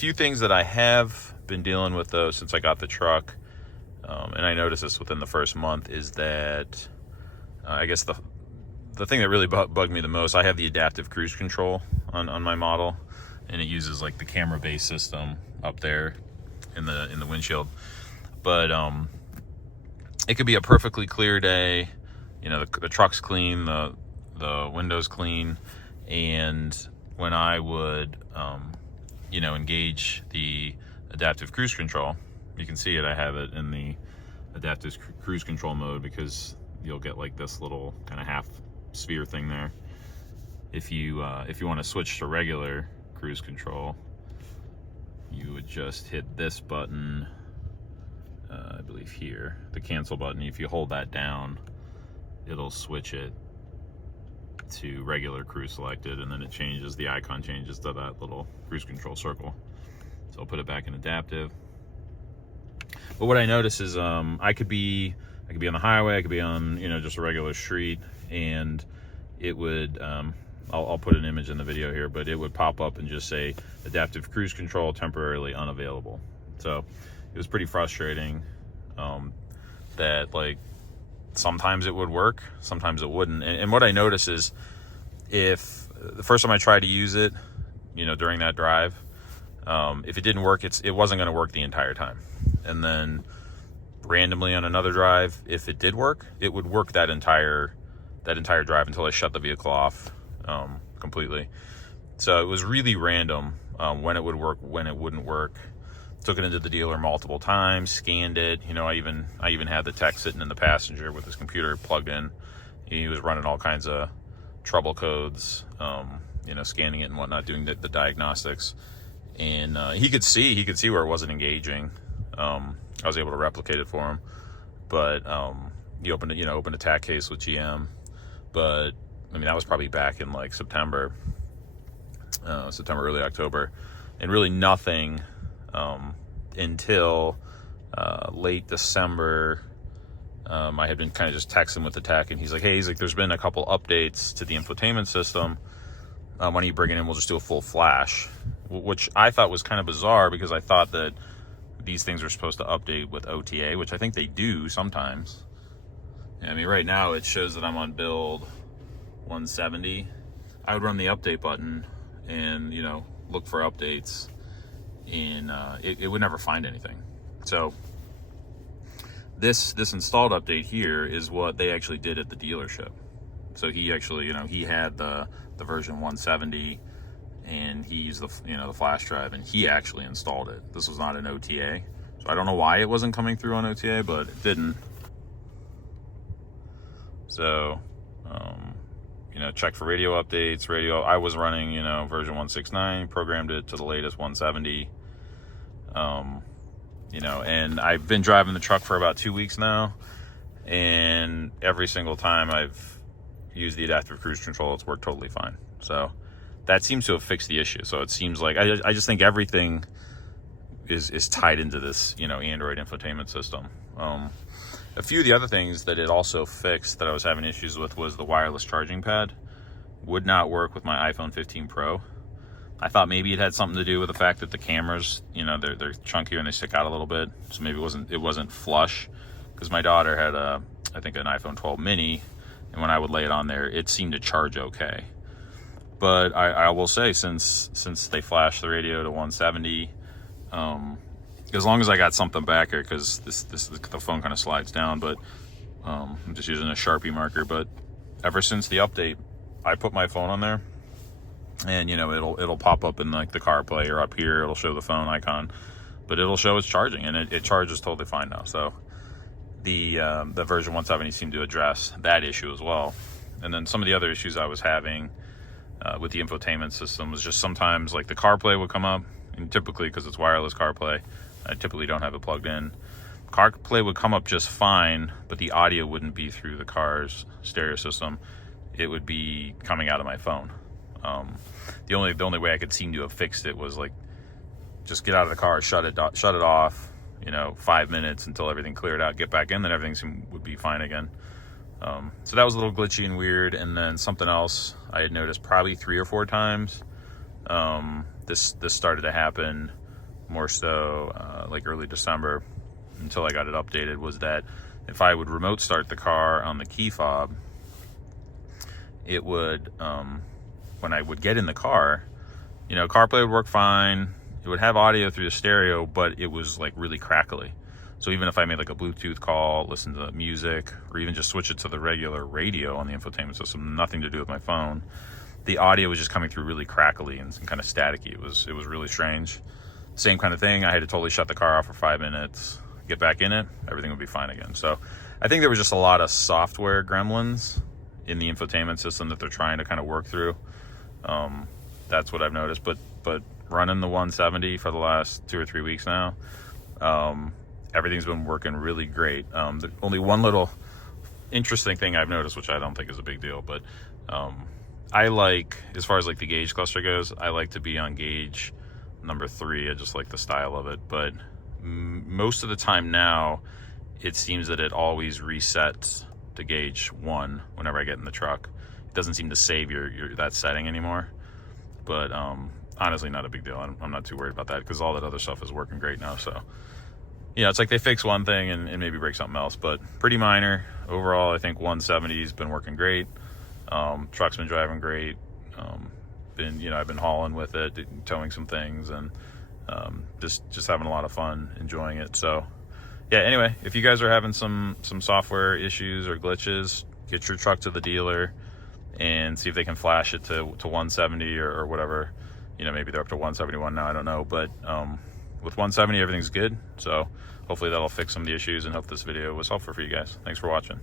few things that I have been dealing with though since I got the truck, and I noticed this within the first month, is that I guess the thing that really bugged me the most, I have the adaptive cruise control on my model, and it uses like the camera-based system up there in the windshield. But it could be a perfectly clear day, the truck's clean, the window's clean, and when I would engage the adaptive cruise control, you can see it, I have it in the adaptive cruise control mode, because you'll get like this little kind of half sphere thing there. If you want to switch to regular cruise control, you would just hit this button, I believe here, the cancel button. If you hold that down, it'll switch it to regular cruise selected, and then it changes, the icon changes to that little cruise control circle. So I'll put it back in adaptive. But what I notice is I could be on the highway, I could be on just a regular street, and it would I'll put an image in the video here, but it would pop up and just say adaptive cruise control temporarily unavailable. So it was pretty frustrating that like sometimes it would work, sometimes it wouldn't. And what I noticed is, if the first time I tried to use it, during that drive, if it didn't work, it wasn't going to work the entire time. And then randomly on another drive, if it did work, it would work that entire drive until I shut the vehicle off completely. So it was really random when it would work, when it wouldn't work. Took it into the dealer multiple times, scanned it. I even had the tech sitting in the passenger with his computer plugged in. He was running all kinds of trouble codes, scanning it and whatnot, doing the diagnostics. And he could see where it wasn't engaging. I was able to replicate it for him, but he opened a TAC case with GM. But that was probably back in like September, early October, and really nothing until late December. I had been kind of just texting with the tech, and he's like, there's been a couple updates to the infotainment system. Why don't you bring it in? We'll just do a full flash, which I thought was kind of bizarre, because I thought that these things are supposed to update with OTA, which I think they do sometimes. Right now it shows that I'm on build 170. I would run the update button and look for updates, and it would never find anything. So this installed update here is what they actually did at the dealership. So he actually, he had the version 170, and he used the flash drive, and he actually installed it. This was not an OTA. So I don't know why it wasn't coming through on OTA, but it didn't. So, check for radio updates. I was running, version 169, programmed it to the latest 170. And I've been driving the truck for about 2 weeks now, and every single time I've used the adaptive cruise control, it's worked totally fine. So that seems to have fixed the issue. So it seems like, I just think everything is tied into this, Android infotainment system. A few of the other things that it also fixed that I was having issues with was the wireless charging pad. Would not work with my iPhone 15 Pro. I thought maybe it had something to do with the fact that the cameras, they're chunkier and they stick out a little bit. So maybe it wasn't flush, because my daughter had I think an iPhone 12 mini, and when I would lay it on there, it seemed to charge okay. But I will say, since they flashed the radio to 170, as long as I got something back here, because the phone kind of slides down, but I'm just using a Sharpie marker. But ever since the update, I put my phone on there, and it'll pop up in like the Carplay, or up here it'll show the phone icon, but it'll show it's charging, and it charges totally fine now. So the version 170 seemed to address that issue as well. And then some of the other issues I was having with the infotainment system was just sometimes like the CarPlay would come up, and typically, because it's wireless CarPlay, I typically don't have it plugged in. CarPlay would come up just fine, but the audio wouldn't be through the car's stereo system. It would be coming out of my phone. The only way I could seem to have fixed it was like just get out of the car, shut it off, 5 minutes until everything cleared out, get back in, then everything would be fine again. So that was a little glitchy and weird. And then something else I had noticed probably 3 or 4 times. This started to happen more so like early December until I got it updated, was that if I would remote start the car on the key fob, it would, when I would get in the car, you know, CarPlay would work fine. It would have audio through the stereo, but it was like really crackly. So even if I made like a Bluetooth call, listen to music, or even just switch it to the regular radio on the infotainment system, nothing to do with my phone, the audio was just coming through really crackly and kind of staticky. It was really strange. Same kind of thing. I had to totally shut the car off for 5 minutes, get back in it, everything would be fine again. So I think there was just a lot of software gremlins in the infotainment system that they're trying to kind of work through. That's what I've noticed. But running the 170 for the last 2 or 3 weeks now, everything's been working really great. The only one little interesting thing I've noticed, which I don't think is a big deal, but I like, as far as like the gauge cluster goes, I like to be on gauge number 3. I just like the style of it. But most of the time now, it seems that it always resets to gauge 1 whenever I get in the truck. It doesn't seem to save your that setting anymore. But honestly, not a big deal. I'm not too worried about that because all that other stuff is working great now. So you know, it's like they fix one thing and maybe break something else, but pretty minor. Overall, I think 170's been working great. Truck's been driving great. I've been hauling with it, towing some things, and just having a lot of fun enjoying it. So yeah, anyway, if you guys are having some software issues or glitches, get your truck to the dealer and see if they can flash it to 170 or whatever. You know, maybe they're up to 171 now, I don't know, but with 170 everything's good. So hopefully that'll fix some of the issues, and hope this video was helpful for you guys. Thanks for watching.